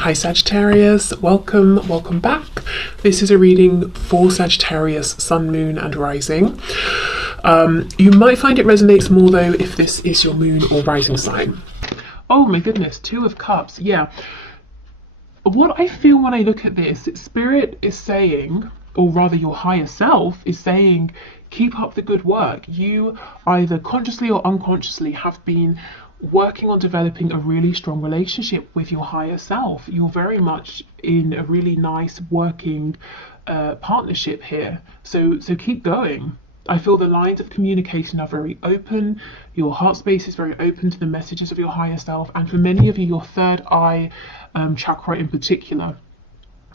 Hi Sagittarius, welcome back. This is a reading for Sagittarius, Sun, Moon and Rising. You might find it resonates more though if this is your moon or rising sign. Oh my goodness, Two of Cups, yeah. What I feel when I look at this, Spirit is saying, or rather your higher self is saying, keep up the good work. You either consciously or unconsciously have been working on developing a really strong relationship with your higher self. You're very much in a really nice working partnership here. So keep going. I feel the lines of communication are very open. Your heart space is very open to the messages of your higher self. And for many of you, your third eye chakra in particular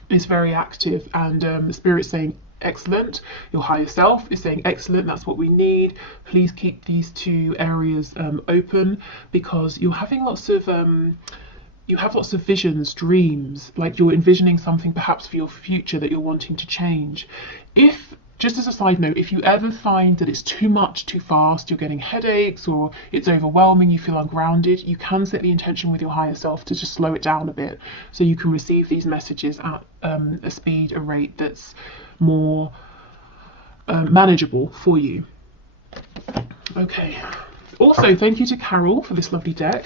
is very active. And the Spirit's saying, excellent. Your higher self is saying, excellent, that's what we need. Please keep these two areas open, because you're having lots of you have lots of visions, dreams, like you're envisioning something perhaps for your future that you're wanting to change. If, just as a side note, if you ever find that it's too much too fast, you're getting headaches or it's overwhelming, you feel ungrounded, you can set the intention with your higher self to just slow it down a bit so you can receive these messages at a speed, a rate that's more manageable for you. Okay, also thank you to Carol for this lovely deck.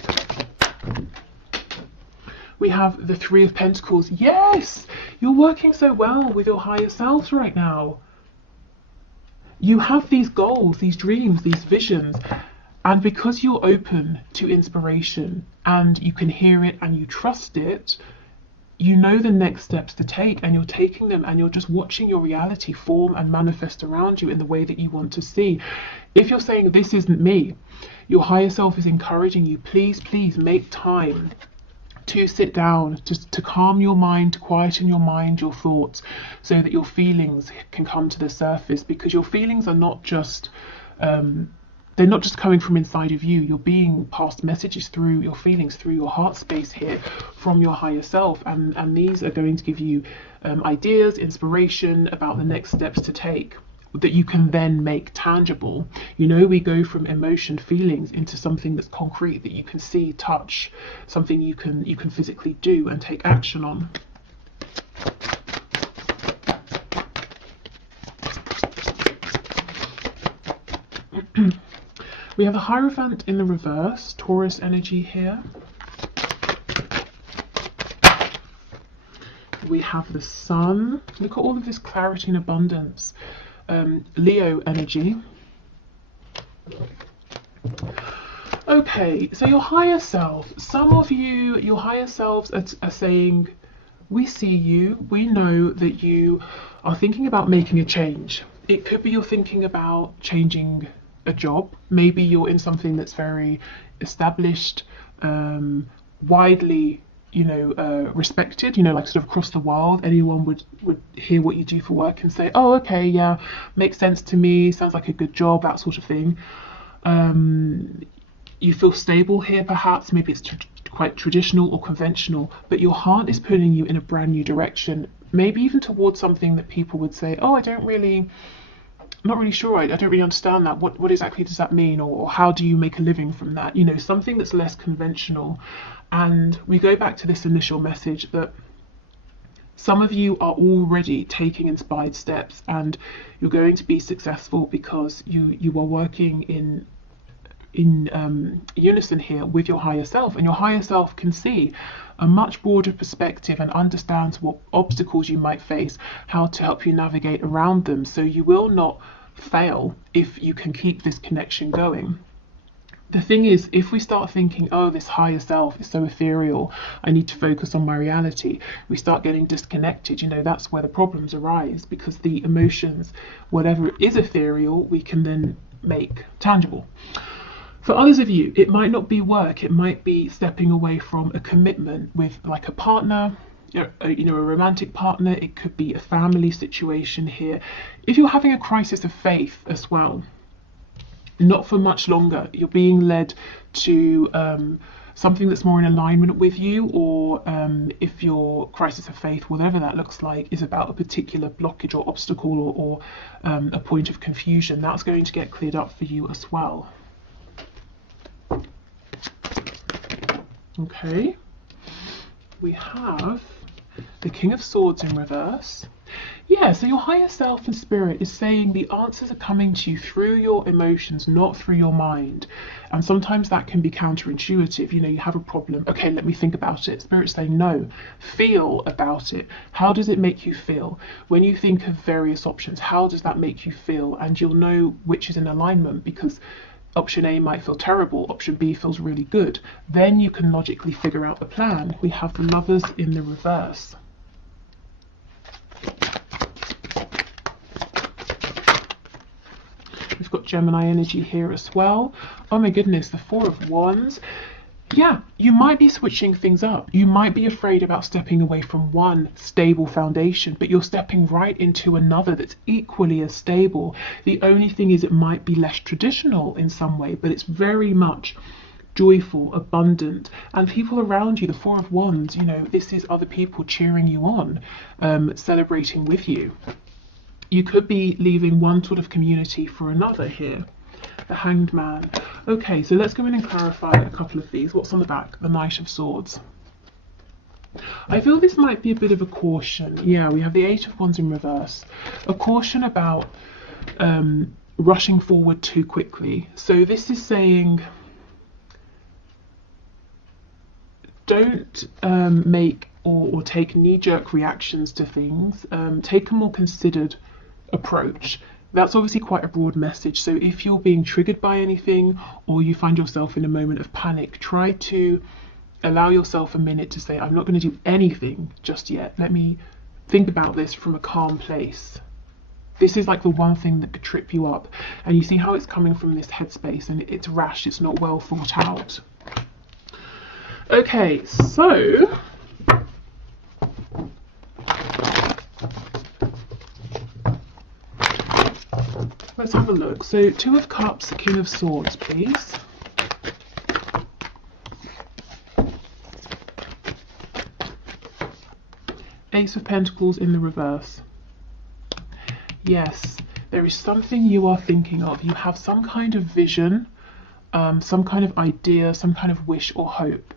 We have the Three of Pentacles. Yes, you're working so well with your higher selves right now. You have these goals, these dreams, these visions, and because you're open to inspiration and you can hear it and you trust it, you know the next steps to take, and you're taking them, and you're just watching your reality form and manifest around you in the way that you want to see. If you're saying, this isn't me, your higher self is encouraging you, please make time to sit down, to calm your mind, to quieten your mind, your thoughts, so that your feelings can come to the surface, because your feelings are not just they're not just coming from inside of you. You're being passed messages through your feelings, through your heart space here, from your higher self, and these are going to give you ideas, inspiration about the next steps to take that you can then make tangible. You know, we go from emotion, feelings, into something that's concrete, that you can see, touch, something you can physically do and take action on. We have a Hierophant in the reverse, Taurus energy here. We have the Sun. Look at all of this clarity and abundance. Leo energy. Okay, so your higher self, some of you, your higher selves are saying, we see you, we know that you are thinking about making a change. It could be you're thinking about changing a job. Maybe you're in something that's very established, widely, respected, like sort of across the world. Anyone would hear what you do for work and say, oh, okay, yeah, makes sense to me, sounds like a good job, that sort of thing. You feel stable here, perhaps. Maybe it's quite traditional or conventional, but your heart is pulling you in a brand new direction, maybe even towards something that people would say, oh, I'm not really sure, I don't really understand that. What exactly does that mean? Or how do you make a living from that? Something that's less conventional. And we go back to this initial message that some of you are already taking inspired steps, and you're going to be successful because you are working in unison here with your higher self, and your higher self can see a much broader perspective and understands what obstacles you might face, how to help you navigate around them, so you will not fail if you can keep this connection going. The thing is, if we start thinking, oh, this higher self is so ethereal, I need to focus on my reality, we start getting disconnected. That's where the problems arise, because the emotions, whatever is ethereal, we can then make tangible. For others of you, it might not be work, it might be stepping away from a commitment with like a partner, a romantic partner. It could be a family situation here. If you're having a crisis of faith as well, not for much longer, you're being led to something that's more in alignment with you, or if your crisis of faith, whatever that looks like, is about a particular blockage or obstacle or a point of confusion, that's going to get cleared up for you as well. Okay. we have the King of Swords in reverse. Yeah, so your higher self and spirit is saying the answers are coming to you through your emotions, not through your mind. And sometimes that can be counterintuitive. You know, you have a problem. Okay, let me think about it. Spirit's saying, no, feel about it. How does it make you feel? When you think of various options, how does that make you feel? And you'll know which is in alignment, because option A might feel terrible, option B feels really good. Then you can logically figure out the plan. We have the Lovers in the reverse. We've got Gemini energy here as well. Oh my goodness, the Four of Wands. Yeah, you might be switching things up. You might be afraid about stepping away from one stable foundation, but you're stepping right into another that's equally as stable. The only thing is it might be less traditional in some way, but it's very much joyful, abundant, and people around you, the Four of Wands, you know, this is other people cheering you on, celebrating with you. You could be leaving one sort of community for another here. The Hanged Man. Okay, so let's go in and clarify a couple of these. What's on the back? The Knight of Swords. I feel this might be a bit of a caution. Yeah, we have the Eight of Wands in reverse. A caution about rushing forward too quickly. So this is saying, don't make or take knee-jerk reactions to things. Take a more considered approach. That's obviously quite a broad message, so if you're being triggered by anything or you find yourself in a moment of panic, try to allow yourself a minute to say, I'm not going to do anything just yet. Let me think about this from a calm place. This is like the one thing that could trip you up, and you see how it's coming from this headspace, and it's rash, it's not well thought out. Okay, so let's have a look. So Two of Cups, King of Swords, please. Ace of Pentacles in the reverse. Yes, there is something you are thinking of. You have some kind of vision, some kind of idea, some kind of wish or hope.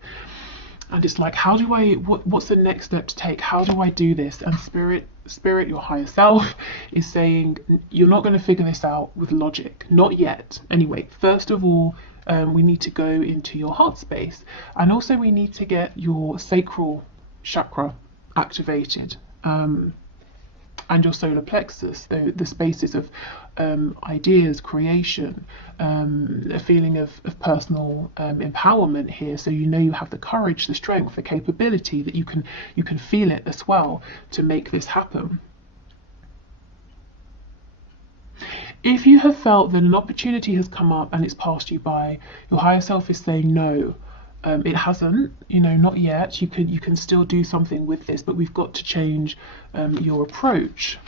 And it's like, how do I, what's the next step to take? How do I do this? And spirit, your higher self, is saying, you're not going to figure this out with logic. Not yet. Anyway, first of all, we need to go into your heart space. And also we need to get your sacral chakra activated. And your solar plexus, the spaces of ideas, creation, a feeling of personal empowerment here. So you know you have the courage, the strength, the capability, that you can feel it as well to make this happen. If you have felt that an opportunity has come up and it's passed you by, your higher self is saying no. It hasn't, you know, not yet. You can still do something with this, but we've got to change your approach.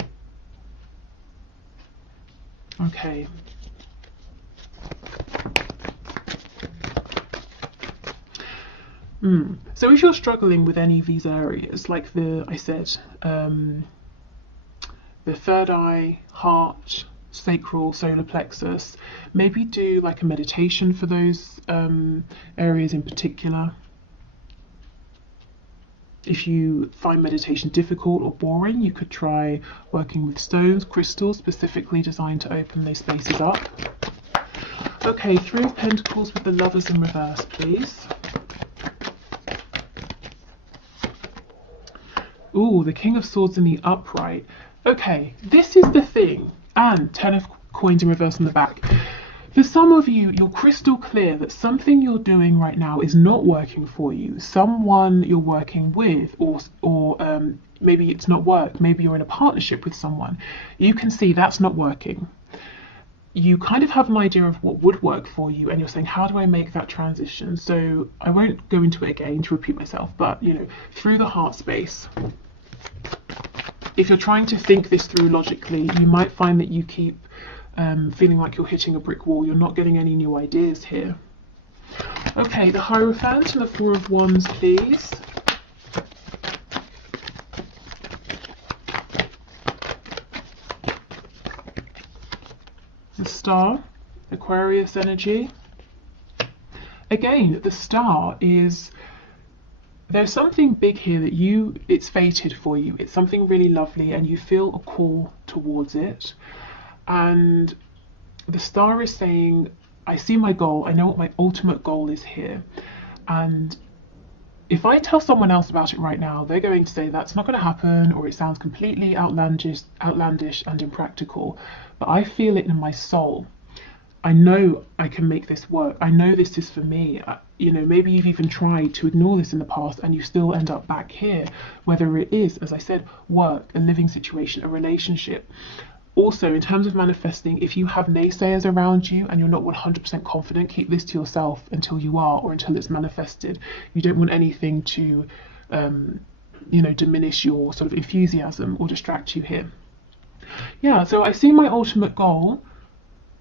Okay. So if you're struggling with any of these areas, like I said, the third eye, heart, sacral, solar plexus, maybe do like a meditation for those areas in particular. If you find meditation difficult or boring, you could try working with stones, crystals specifically designed to open those spaces up. Okay, Three of Pentacles with the Lovers in reverse, please. Ooh, the King of Swords in the upright. Okay, this is the thing. And 10 of Coins in reverse on the back. For some of you, you're crystal clear that something you're doing right now is not working for you. Someone you're working with, or maybe it's not work. Maybe you're in a partnership with someone. You can see that's not working. You kind of have an idea of what would work for you, and you're saying, how do I make that transition? So I won't go into it again to repeat myself, but you know, through the heart space. If you're trying to think this through logically, you might find that you keep feeling like you're hitting a brick wall. You're not getting any new ideas here. Okay, the Hierophant and the Four of Wands, please. The Star, Aquarius energy. Again, the Star is there's something big here that it's fated for you. It's something really lovely and you feel a call towards it. And the star is saying, I see my goal, I know what my ultimate goal is here. And if I tell someone else about it right now, they're going to say that's not going to happen, or it sounds completely outlandish and impractical. But I feel it in my soul. I know I can make this work. I know this is for me. You know, maybe you've even tried to ignore this in the past and you still end up back here, whether it is, as I said, work, a living situation, a relationship. Also, in terms of manifesting, if you have naysayers around you and you're not 100% confident, keep this to yourself until you are, or until it's manifested. You don't want anything to, you know, diminish your sort of enthusiasm or distract you here. Yeah, so I see my ultimate goal.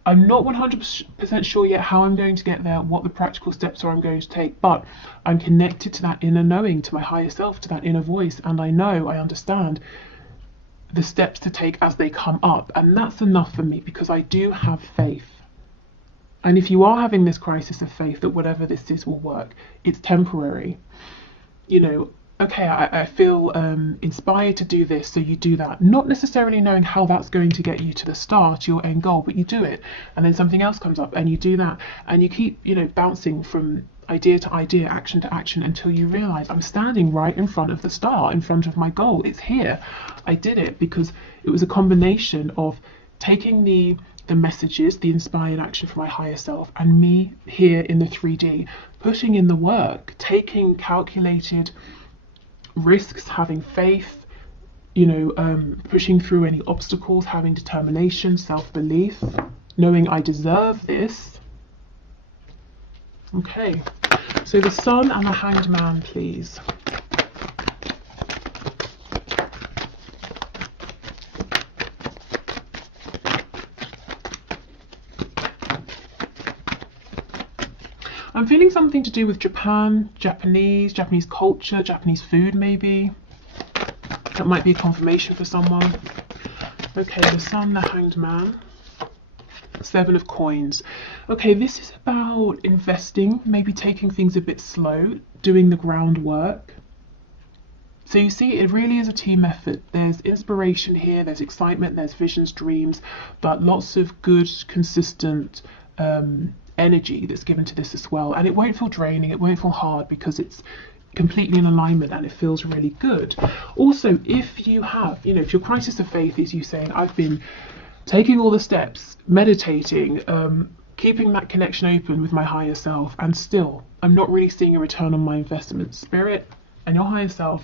I'm not 100% sure yet how I'm going to get there, what the practical steps are I'm going to take, but I'm connected to that inner knowing, to my higher self, to that inner voice, and I know, I understand the steps to take as they come up, and that's enough for me because I do have faith. And if you are having this crisis of faith that whatever this is will work, it's temporary. You know, okay, I feel inspired to do this, so you do that, not necessarily knowing how that's going to get you to the start, your end goal, but you do it, and then something else comes up and you do that, and you keep, you know, bouncing from idea to idea, action to action, until you realize I'm standing right in front of the star, in front of my goal. It's here. I did it because it was a combination of taking the messages, the inspired action from my higher self, and me here in the 3D, putting in the work, taking calculated risks, having faith, you know, pushing through any obstacles, having determination, self-belief, knowing I deserve this. Okay, so the Sun and the Hanged Man, please. I'm feeling something to do with Japan, Japanese culture, Japanese food maybe. That might be a confirmation for someone. Okay, the Sun, the Hanged Man. 7 of Coins. Okay, this is about investing, maybe taking things a bit slow, doing the groundwork. So you see, it really is a team effort. There's inspiration here, there's excitement, there's visions, dreams, but lots of good, consistent energy that's given to this as well. And it won't feel draining, it won't feel hard, because it's completely in alignment and it feels really good. Also, if you have, you know, if your crisis of faith is you saying, I've been taking all the steps, meditating, keeping that connection open with my higher self, and still I'm not really seeing a return on my investment. Spirit and your higher self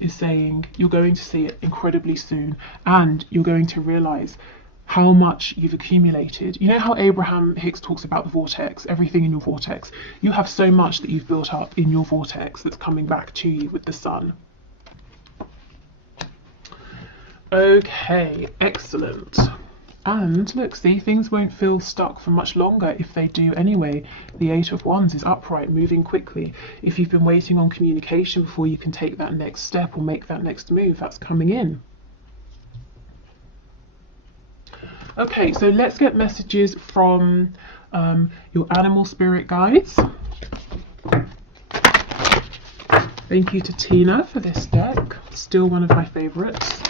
is saying you're going to see it incredibly soon, and you're going to realize how much you've accumulated. You know how Abraham Hicks talks about the vortex, everything in your vortex. You have so much that you've built up in your vortex that's coming back to you with the Sun. Okay, excellent. And look, see, things won't feel stuck for much longer if they do anyway. The 8 of Wands is upright, moving quickly. If you've been waiting on communication before you can take that next step or make that next move, that's coming in. Okay, so let's get messages from your animal spirit guides. Thank you to Tina for this deck, still one of my favorites.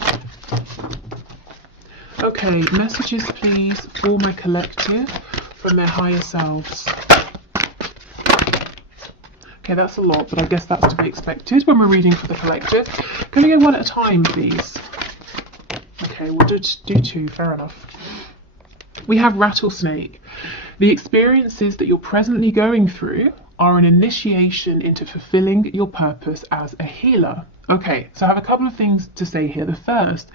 Okay, messages please for my collective from their higher selves. Okay, that's a lot, but I guess that's to be expected when we're reading for the collective. Can we go one at a time, please? Okay, we'll do 2, fair enough. We have Rattlesnake. The experiences that you're presently going through are an initiation into fulfilling your purpose as a healer. Okay, so I have a couple of things to say here. The first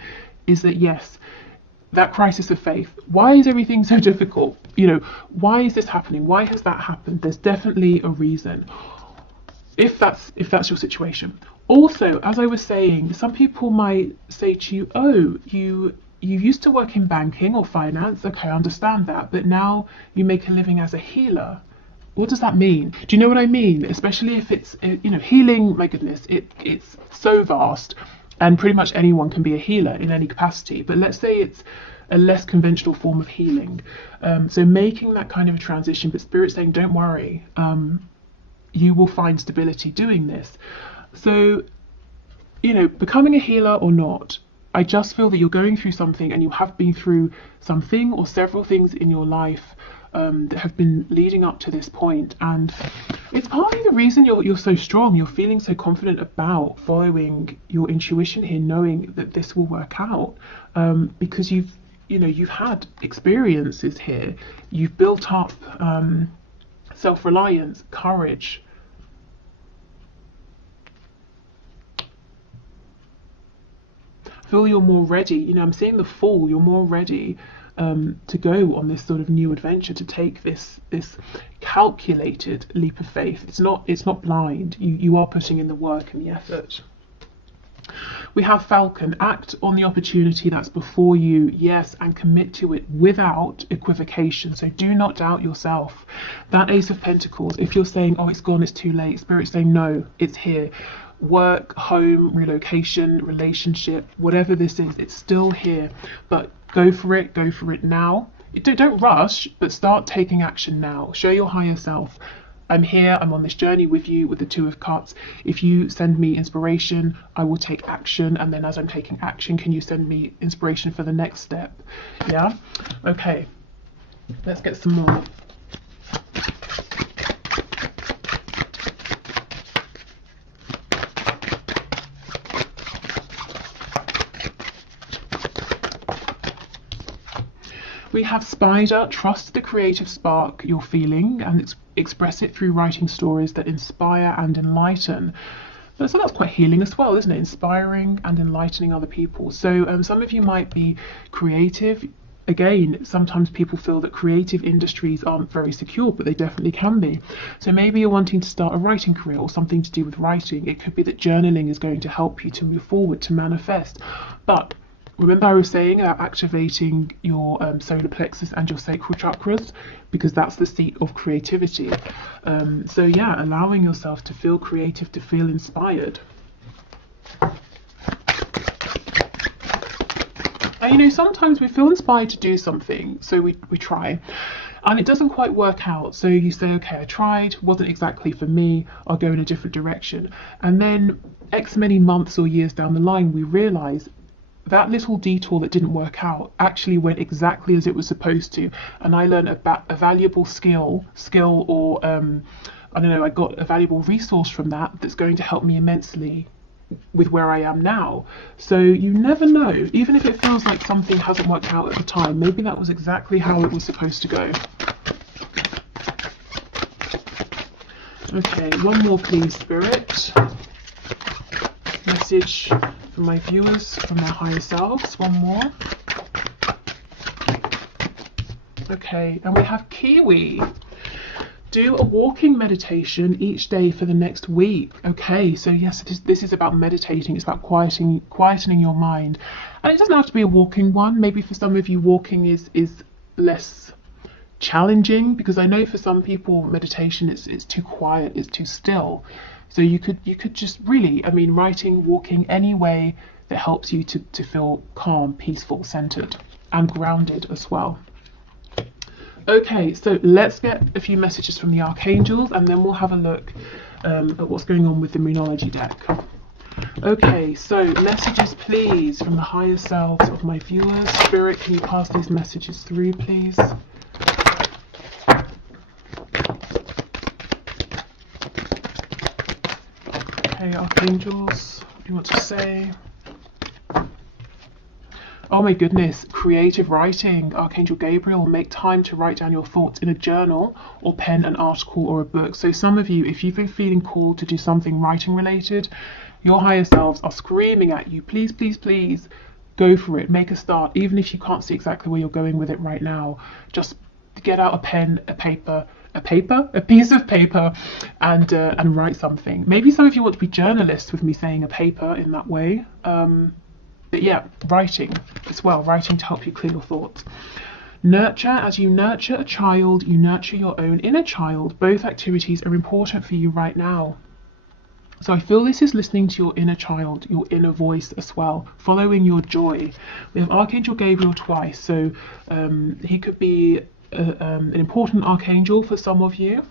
is that yes, that crisis of faith. Why is everything so difficult? You know, why is this happening? Why has that happened? There's definitely a reason. If that's your situation. Also, as I was saying, some people might say to you, oh, you used to work in banking or finance. Okay, I understand that, but now you make a living as a healer. What does that mean? Do you know what I mean? Especially if it's, you know, healing, my goodness, it's so vast. And pretty much anyone can be a healer in any capacity. But let's say it's a less conventional form of healing. So making that kind of a transition, but Spirit saying, don't worry, you will find stability doing this. So, you know, becoming a healer or not, I just feel that you're going through something, and you have been through something or several things in your life that have been leading up to this point, and it's partly the reason you're so strong. You're feeling so confident about following your intuition here, knowing that this will work out, because you've had experiences here. You've built up self-reliance, courage. Feel you're more ready. You know, I'm seeing the Fool. You're more ready to go on this sort of new adventure, to take this calculated leap of faith. It's not blind. You are putting in the work and the effort. We have Falcon. Act on the opportunity that's before you, yes, and commit to it without equivocation. So do not doubt yourself. That Ace of Pentacles, if you're saying, oh, it's gone, it's too late, Spirit's saying, no, it's here. Work, home, relocation, relationship, whatever this is, it's still here. But go for it now. Don't rush, but start taking action now. Show your higher self, I'm here, I'm on this journey with you, with the Two of Cups. If you send me inspiration, I will take action, and then as I'm taking action, can you send me inspiration for the next step? Yeah? Okay, let's get some more. We have Spider. Trust the creative spark you're feeling and express it through writing stories that inspire and enlighten. So that's quite healing as well, isn't it? Inspiring and enlightening other people. So some of you might be creative. Again, sometimes people feel that creative industries aren't very secure, but they definitely can be. So maybe you're wanting to start a writing career or something to do with writing. It could be that journaling is going to help you to move forward, to manifest. But remember I was saying about activating your solar plexus and your sacral chakras, because that's the seat of creativity. So yeah, allowing yourself to feel creative, to feel inspired. And you know, sometimes we feel inspired to do something, so we try, and it doesn't quite work out. So you say, okay, I tried, wasn't exactly for me, I'll go in a different direction. And then X many months or years down the line, we realise that little detour that didn't work out actually went exactly as it was supposed to, and I learned a valuable skill or I don't know, I got a valuable resource from that's going to help me immensely with where I am now. So you never know, even if it feels like something hasn't worked out at the time, maybe that was exactly how it was supposed to go. Okay, one more please, Spirit. Message for my viewers from their higher selves, one more. Okay, and we have Kiwi. Do a walking meditation each day for the next week. Okay, so yes, this is about meditating. It's about quietening your mind. And it doesn't have to be a walking one. Maybe for some of you, walking is less challenging, because I know for some people meditation it's too quiet, it's too still. So you could just really, I mean, writing, walking, any way that helps you to feel calm, peaceful, centered, and grounded as well. Okay, so let's get a few messages from the archangels, and then we'll have a look at what's going on with the Moonology deck. Okay, so messages please from the higher selves of my viewers. Spirit, can you pass these messages through, please? Okay, archangels, what do you want to say? Oh my goodness, creative writing. Archangel Gabriel, make time to write down your thoughts in a journal or pen an article or a book. So some of you, if you've been feeling called to do something writing related, your higher selves are screaming at you, please, please, please, go for it, make a start. Even if you can't see exactly where you're going with it right now, just get out a pen, a piece of paper, and write something. Maybe some of you want to be journalists with me saying a paper in that way. But yeah, writing as well, writing to help you clear your thoughts. Nurture. As you nurture a child, you nurture your own inner child. Both activities are important for you right now. So I feel this is listening to your inner child, your inner voice as well, following your joy. We have Archangel Gabriel twice, so he could be an important archangel for some of you.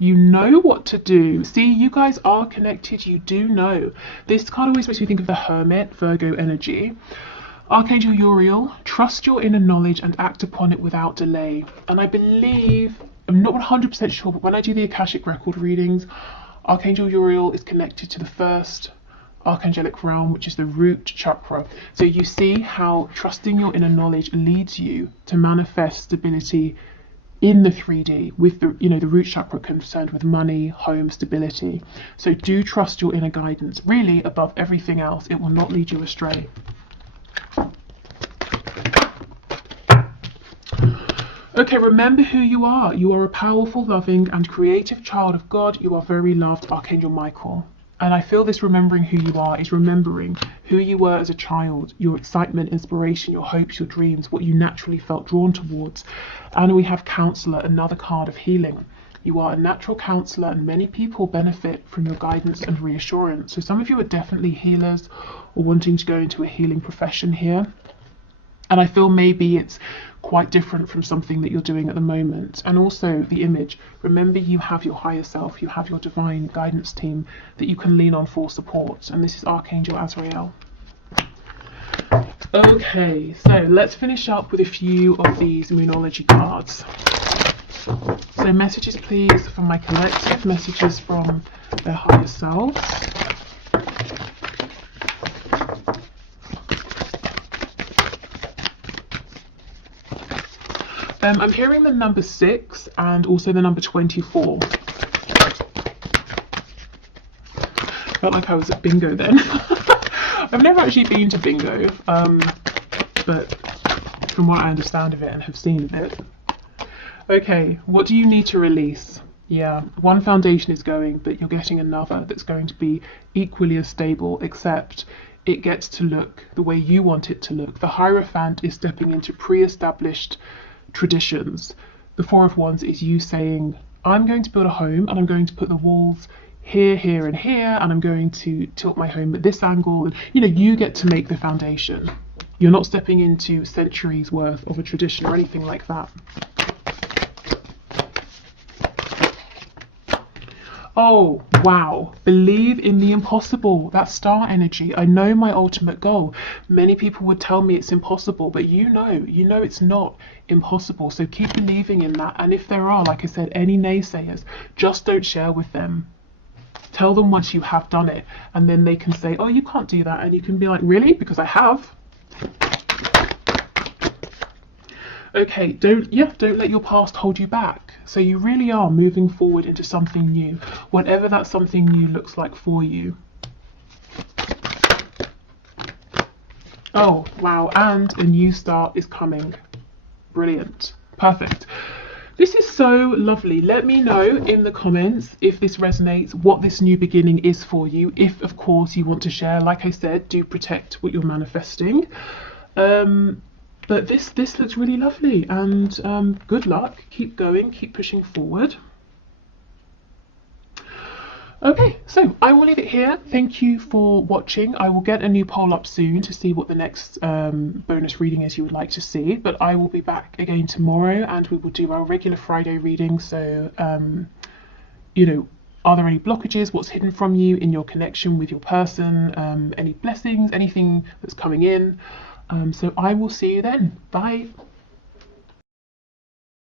You know what to do. See, you guys are connected. You do know. This card always makes me think of the Hermit, Virgo energy. Archangel Uriel, trust your inner knowledge and act upon it without delay. And I believe, I'm not 100% sure, but when I do the Akashic record readings, Archangel Uriel is connected to the first archangelic realm, which is the root chakra. So you see how trusting your inner knowledge leads you to manifest stability in the 3D, with the the root chakra concerned with money, home, stability. So do trust your inner guidance. Really, above everything else, it will not lead you astray. Okay, remember who you are. You are a powerful, loving, and creative child of God. You are very loved, Archangel Michael. And I feel this remembering who you are is remembering who you were as a child, your excitement, inspiration, your hopes, your dreams, what you naturally felt drawn towards. And we have Counselor, another card of healing. You are a natural counsellor, and many people benefit from your guidance and reassurance. So some of you are definitely healers or wanting to go into a healing profession here. And I feel maybe it's quite different from something that you're doing at the moment. And also the image. Remember, you have your higher self, you have your divine guidance team that you can lean on for support. And this is Archangel Azrael. Okay, so let's finish up with a few of these Moonology cards. So messages please from my collective, messages from their higher selves. I'm hearing the number 6 and also the number 24. Felt like I was at bingo then. I've never actually been to bingo, but from what I understand of it and have seen of it. Okay, what do you need to release? Yeah, one foundation is going, but you're getting another that's going to be equally as stable, except it gets to look the way you want it to look. The Hierophant is stepping into pre-established traditions. The Four of Wands is you saying, I'm going to build a home and I'm going to put the walls here, here and here, and I'm going to tilt my home at this angle. And you get to make the foundation. You're not stepping into centuries worth of a tradition or anything like that. Oh, wow. Believe in the impossible. That's star energy. I know my ultimate goal. Many people would tell me it's impossible, but you know it's not impossible. So keep believing in that. And if there are, like I said, any naysayers, just don't share with them. Tell them once you have done it, and then they can say, oh, you can't do that. And you can be like, really? Because I have. Okay, don't let your past hold you back. So you really are moving forward into something new, whatever that something new looks like for you. Oh, wow, and a new start is coming. Brilliant. Perfect. This is so lovely. Let me know in the comments if this resonates, what this new beginning is for you. If, of course, you want to share, like I said, do protect what you're manifesting. But this looks really lovely, and good luck. Keep going, keep pushing forward. Okay, so I will leave it here. Thank you for watching. I will get a new poll up soon to see what the next bonus reading is you would like to see. But I will be back again tomorrow, and we will do our regular Friday reading. So, are there any blockages? What's hidden from you in your connection with your person? Any blessings? Anything that's coming in? So I will see you then. Bye.